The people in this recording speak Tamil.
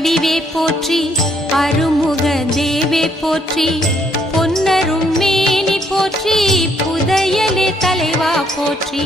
வடிவே போற்றி, அருமுக தேவே போற்றி, பொன்னரும் மேனி போற்றி, புதையலே தலைவா போற்றி.